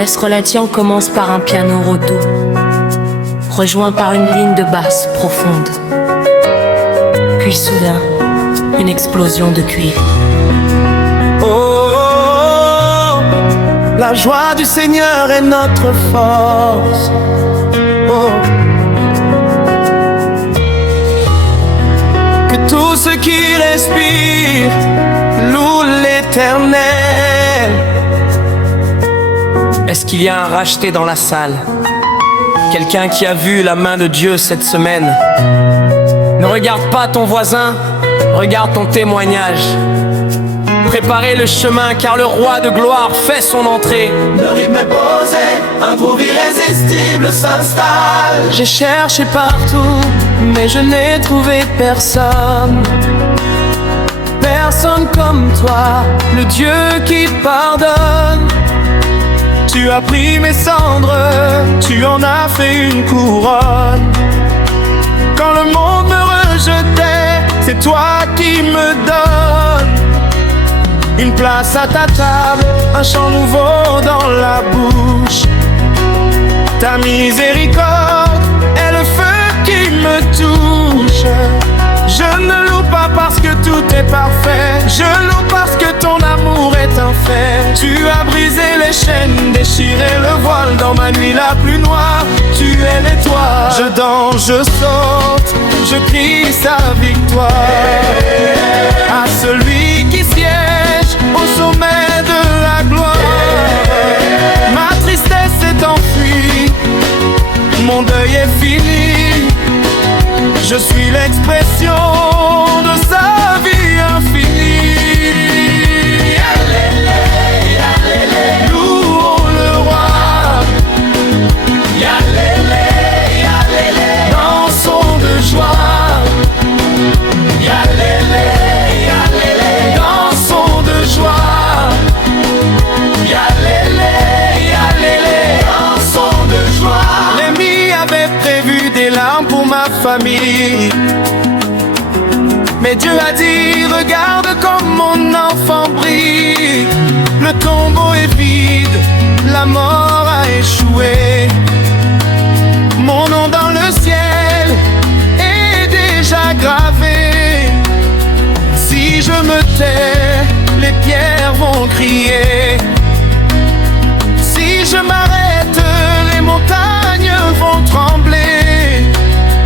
L'Esrelation commence par un piano roto, rejoint par une ligne de basse profonde. Puis soudain, une explosion de cuivre. Oh, oh, oh, la joie du Seigneur est notre force. Oh. Que tout ce qui respire loue l'Éternel. Est-ce qu'il y a un racheté dans la salle? Quelqu'un qui a vu la main de Dieu cette semaine? Ne regarde pas ton voisin, regarde ton témoignage. Préparez le chemin car le roi de gloire fait son entrée. Le rythme est posé, un groove irrésistible s'installe. J'ai cherché partout, mais je n'ai trouvé personne. Personne comme toi, le Dieu qui pardonne. Tu as pris mes cendres, tu en as fait une couronne. Quand le monde me rejetait, c'est toi qui me donnes une place à ta table, un chant nouveau dans la bouche. Ta miséricorde est le feu qui me touche. Je ne loue pas parce que tout est parfait, je loue parce que ton amour est un fait. Tu as brisé les chaînes, déchiré le voile dans ma nuit la plus noire. Tu es l'étoile. Je danse, je saute, je crie sa victoire à celui qui siège au sommet de la gloire. Ma tristesse s'est enfuie, mon deuil est fini. Je suis l'expression de sa vie infinie. Louons le roi. Dansons de joie. Dansons de joie. Dansons de joie. L'ennemi avait prévu des larmes pour ma famille, mais Dieu a dit, regarde comme mon enfant brille. Le tombeau est vide, la mort a échoué. Mon nom dans le ciel est déjà gravé. Si je me tais, les pierres vont crier. Si je m'arrête, les montagnes vont trembler.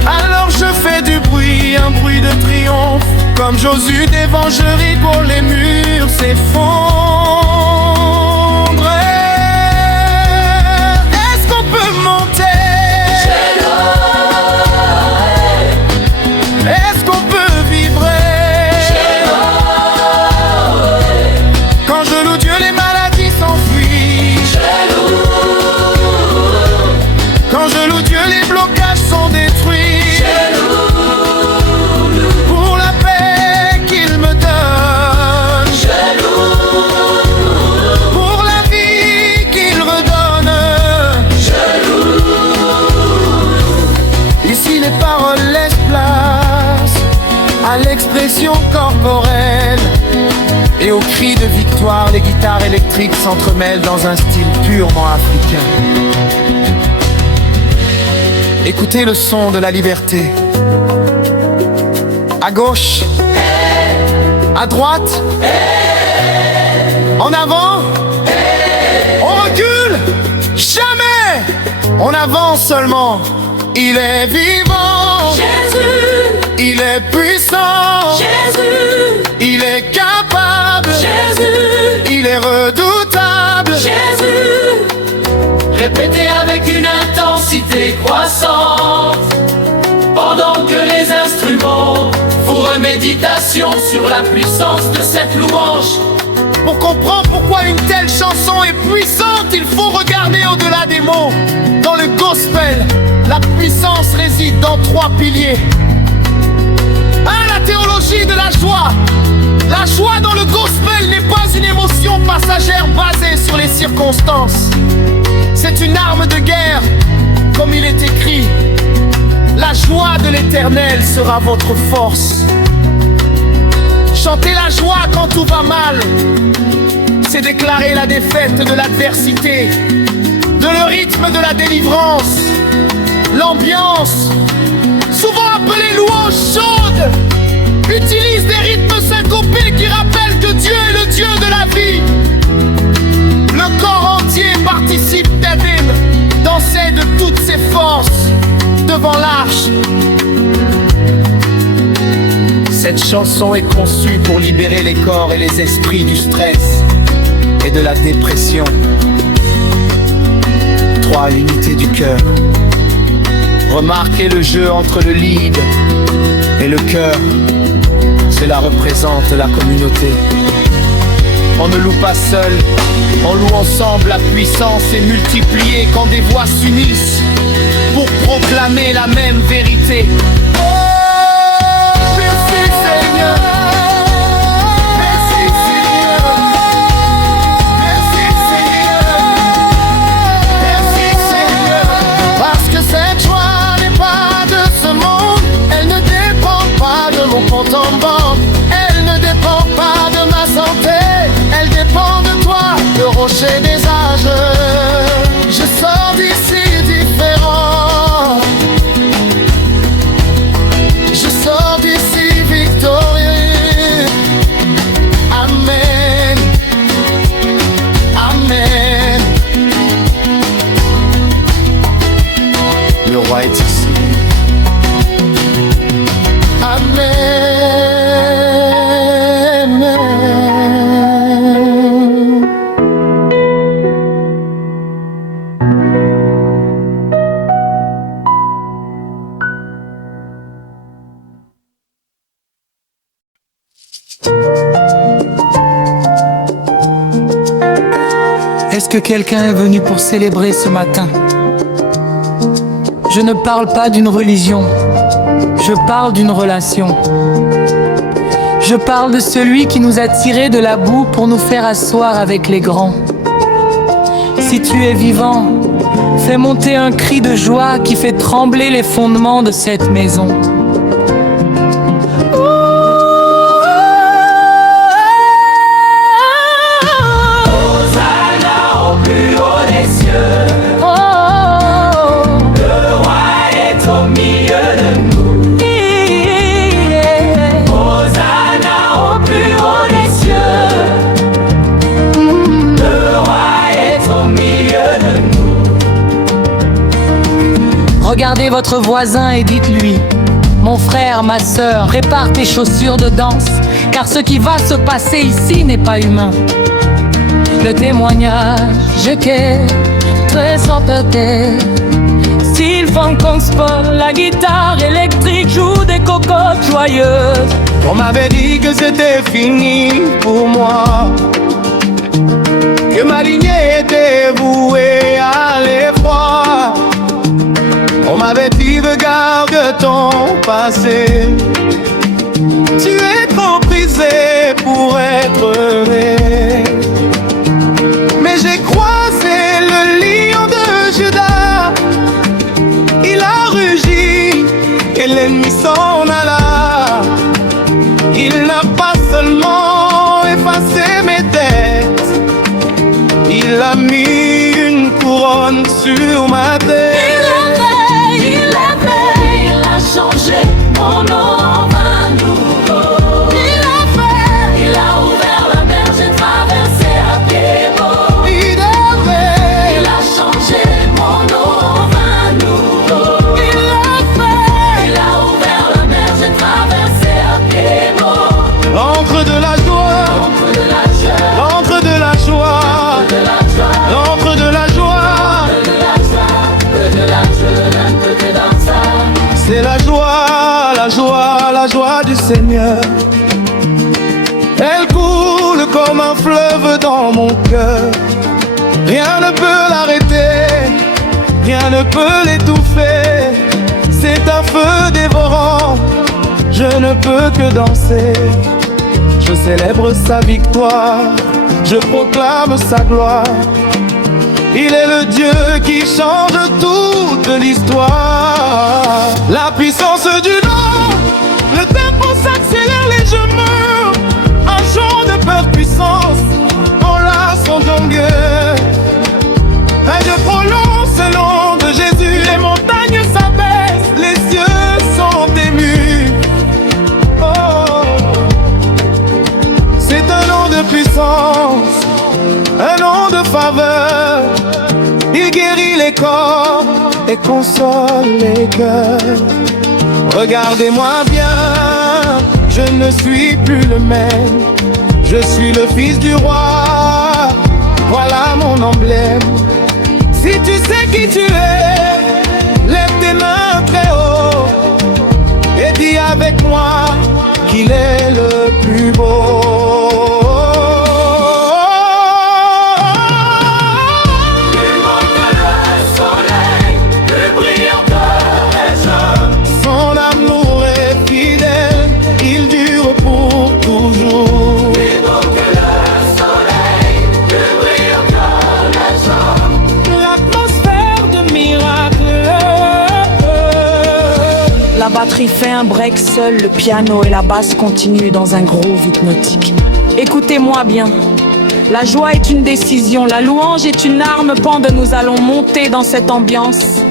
Alors je fais du bruit, un bruit de triomphe. Comme Josué devant Jéricho, les murs s'effondrent. Est-ce qu'on peut monter? Est-ce qu'on peut vibrer? Quand je loue Dieu, les maladies s'enfuient. Quand je loue Dieu, les blocages sont détruits. Pour la paix qu'il me donne, pour la vie qu'il redonne, ici les paroles laissent place à l'expression corporelle et aux cris de victoire. Les guitares électriques s'entremêlent dans un style purement africain. Écoutez le son de la liberté. À gauche, à droite, en avant, on recule, jamais, on avance seulement. Il est vivant, Jésus, il est puissant, Jésus, il est capable, Jésus, il est redoutable. Jésus. Répétez avec une intensité croissante pendant que les instruments font une méditation sur la puissance de cette louange. Pour comprendre pourquoi une telle chanson est puissante, il faut regarder au-delà des mots. Dans le gospel, la puissance réside dans 3 piliers. 1. La théologie de la joie. La joie dans le gospel n'est pas une émotion passagère basée sur les circonstances. C'est une arme de guerre, comme il est écrit. La joie de l'Éternel sera votre force. Chanter la joie quand tout va mal, c'est déclarer la défaite de l'adversité. de le rythme de la délivrance. L'ambiance, souvent appelée louange chaude, utilise des rythmes syncopés qui rappellent que Dieu est le Dieu de la vie. Le corps entier participe d'Adam, danser de toutes ses forces devant l'arche. Cette chanson est conçue pour libérer les corps et les esprits du stress et de la dépression. 3. Unité du cœur. Remarquez le jeu entre le lead et le cœur. Cela représente la communauté. On ne loue pas seul, on loue ensemble. La puissance est multipliée quand des voix s'unissent pour proclamer la même vérité. Elle ne dépend pas de ma santé, elle dépend de toi, le rocher des âges. Je sors d'ici différent, je sors d'ici victorieux. Amen, amen. Le roi est ici. Amen. Est-ce que quelqu'un est venu pour célébrer ce matin? Je ne parle pas d'une religion, je parle d'une relation. Je parle de celui qui nous a tirés de la boue pour nous faire asseoir avec les grands. Si tu es vivant, fais monter un cri de joie qui fait trembler les fondements de cette maison. Regardez votre voisin et dites-lui: mon frère, ma sœur, prépare tes chaussures de danse, car ce qui va se passer ici n'est pas humain. Le témoignage qu'est très sortait. Style funk gospel, la guitare électrique joue des cocottes joyeuses. On m'avait dit que c'était fini pour moi, que ma lignée était vouée à l'effroi. On m'avait dit regarde ton passé, tu es trop brisé pour être heureux. Mais j'ai croisé le lion de Juda, il a rugi et l'ennemi s'en alla. Il n'a pas seulement effacé mes dettes, il a mis une couronne sur ma tête. Changé mon nom en vin nouveau. Il a ouvert la mer, j'ai traversé à pied beau. Il a changé mon nom en vin nouveau. Il a ouvert la mer, j'ai traversé à pied beau. L'encre de la joie, l'encre de la joie, l'encre de la joie, c'est la joie, la joie, la joie du Seigneur. Elle coule comme un fleuve dans mon cœur. Rien ne peut l'arrêter, rien ne peut l'étouffer. C'est un feu dévorant, je ne peux que danser. Je célèbre sa victoire, je proclame sa gloire. Il est le Dieu qui change toute l'histoire. La puissance du nom, le tempo s'accélère, les je meurs. Un jour de peur puissance, en la son Dieu. Et je prolonge tant de faveurs. Il guérit les corps et console les cœurs. Regardez-moi bien, je ne suis plus le même. Je suis le fils du roi, voilà mon emblème. Si tu sais qui tu es, lève tes mains très haut et dis avec moi qu'il est le plus beau. La batterie fait un break, seul le piano et la basse continuent dans un groove hypnotique. Écoutez-moi bien, la joie est une décision, la louange est une arme, pende, nous allons monter dans cette ambiance.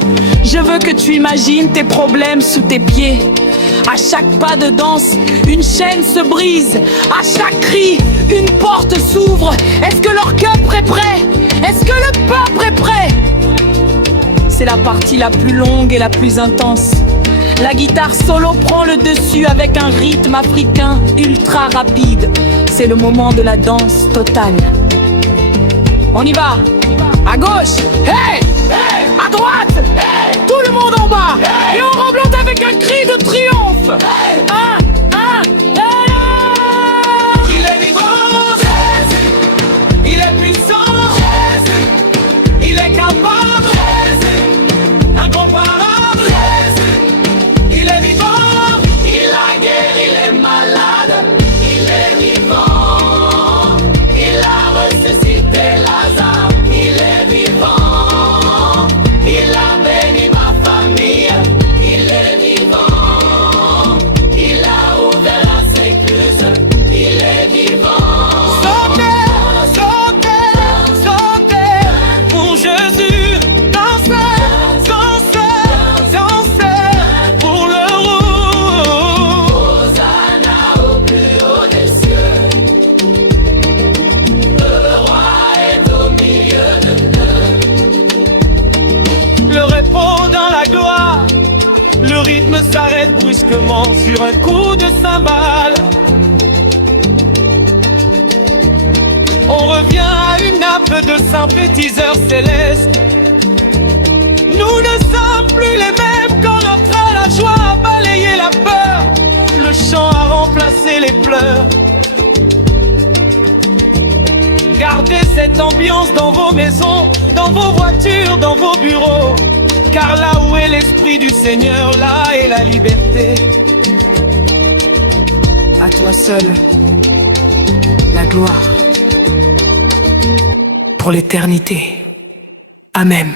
Je veux que tu imagines tes problèmes sous tes pieds. À chaque pas de danse, une chaîne se brise. À chaque cri, une porte s'ouvre. Est-ce que leur cœur est prêt? Est-ce que le peuple est prêt? C'est la partie la plus longue et la plus intense. La guitare solo prend le dessus avec un rythme africain ultra rapide. C'est le moment de la danse totale. On y va. À gauche, hey, hey. À droite, hey. Tout le monde en bas, hey. Et on remonte avec un cri de triomphe, hey. Il est vivant, Jésus. Il est puissant, Jésus. Il est capable, Jésus. Incomparable, Jésus. Il est vivant, il a guéri les malades. Il est vivant, il a ressuscité Lazare. Il est vivant, il a béni ma famille. Il est vivant, il a ouvert la sécluse. Il est vivant. Sautez, sautez, sautez pour Jésus. Dansez, dansez, dansez pour le roi. Hosanna au plus haut des cieux. Le roi est au milieu de nous. Le repos dans la gloire. Le rythme s'arrête brusquement sur un coup de cymbale. On revient à une nappe de synthétiseurs célestes. Nous ne sommes plus les mêmes quand la joie a balayé la peur. Le chant a remplacé les pleurs. Gardez cette ambiance dans vos maisons, dans vos voitures, dans vos bureaux. Car là où est l'esprit du Seigneur, là est la liberté. À toi seul, la gloire. Pour l'éternité. Amen.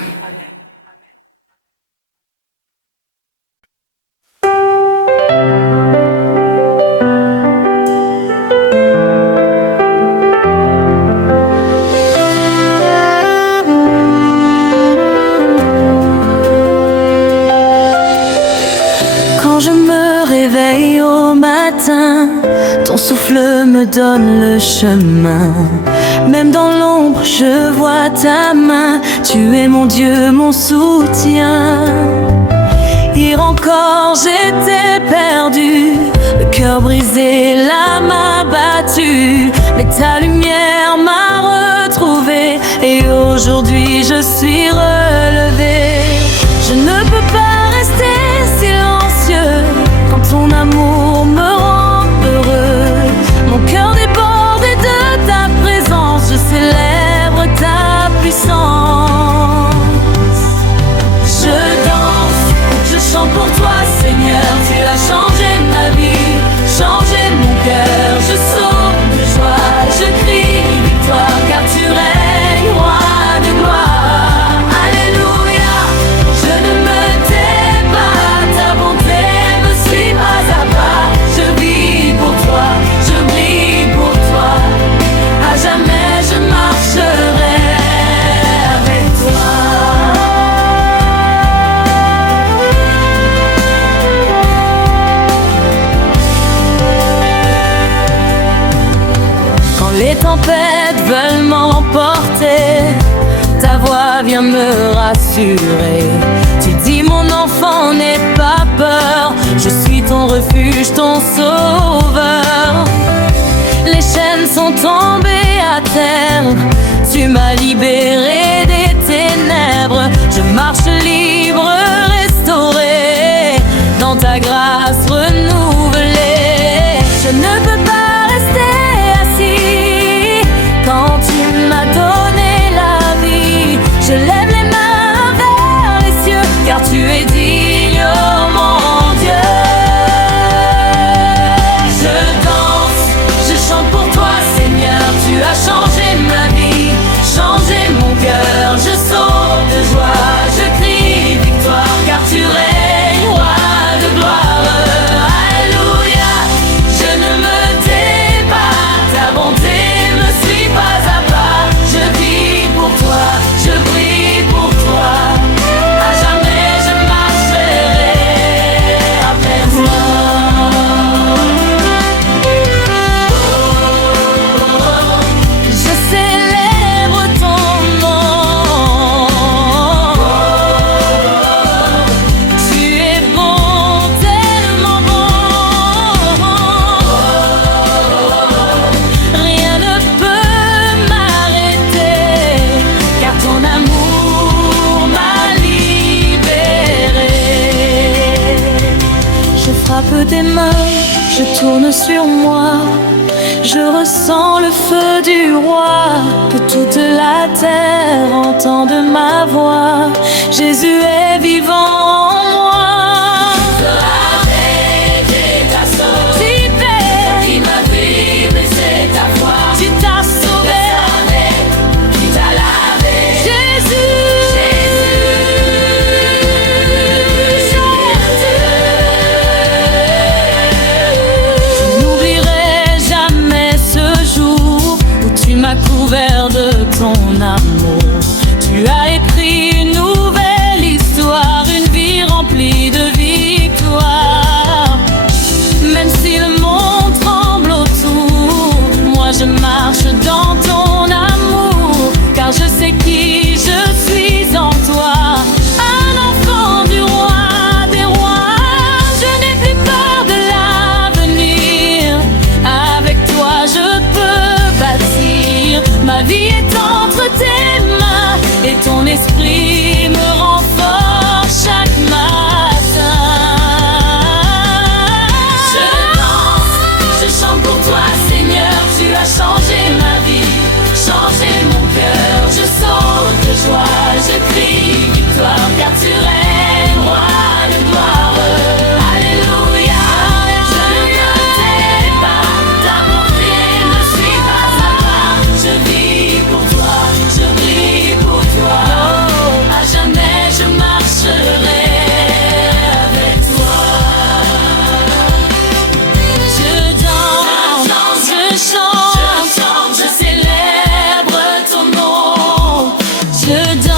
Quand je me réveille au matin, ton souffle me donne le chemin. Même dans l'ombre, je vois ta main. Tu es mon Dieu, mon soutien. Hier encore, j'étais perdu, le cœur brisé, l'âme abattue. Mais ta lumière m'a retrouvé et aujourd'hui je suis relevé. Je ne peux pas rester silencieux quand ton amour me rend heureux. Mon cœur débordé de ta présence, je célèbre ta puissance. Je danse, je chante pour toi Seigneur. Tu as changé ma vie, changé mon cœur. Je saute de joie, je crie victoire, car tu règnes, roi de gloire. Alléluia, je ne me tais voix vient me rassurer. Tu dis mon enfant, n'aie pas peur, je suis ton refuge, ton sauveur. Les chaînes sont tombées à terre, tu m'as libéré des ténèbres. Je marche libre, restauré, dans ta grâce renouvelée. Je ne peux pas rester assis quand tu m'as donné la vie. Je lève les mains vers les cieux, car tu es digne, oh mon Dieu. Je danse, je chante pour toi, Seigneur. Tu as changé ma vie, changé mon cœur. Je saute de joie, je crie victoire, car tu règnes, roi de gloire. Alléluia, je ne me tais pas, ta bonté me suit pas à pas. Je vis pour toi, je brille pour toi. À jamais je marcherai après toi. Je célèbre ton nom. Tu es bon, tellement bon. Rien ne peut m'arrêter, car ton amour m'a libéré. Je frappe des mains, je tourne sur moi. Je ressens le feu du roi, que toute la terre entende ma voix. Jésus est vivant en moi. Qui m'a fait blesser ta foi, Tu t'as sauvé, qui t'a lavé. Je n'oublierai jamais ce jour où tu m'as couvert de ton amour. Tu as écrit une nouvelle histoire, une vie remplie de victoire. Même si le monde tremble autour, moi je marche dans ton amour, car je sais qui je suis en toi. Un enfant du roi des rois, je n'ai plus peur de l'avenir. Avec toi je peux bâtir, ma vie est entre tes mains, et ton esprit me renforce chaque matin. Je danse, je chante pour toi, Seigneur. Tu as changé ma vie, changé mon cœur. Je saute de joie, je crie victoire, car tu règnes, roi de gloire. Alléluia, je ne me tais pas, ta bonté me suit pas à pas. Je vis pour toi, je brille pour toi. À jamais je marcherai avec toi. Je danse, je chante, Je célèbre ton nom. je danse.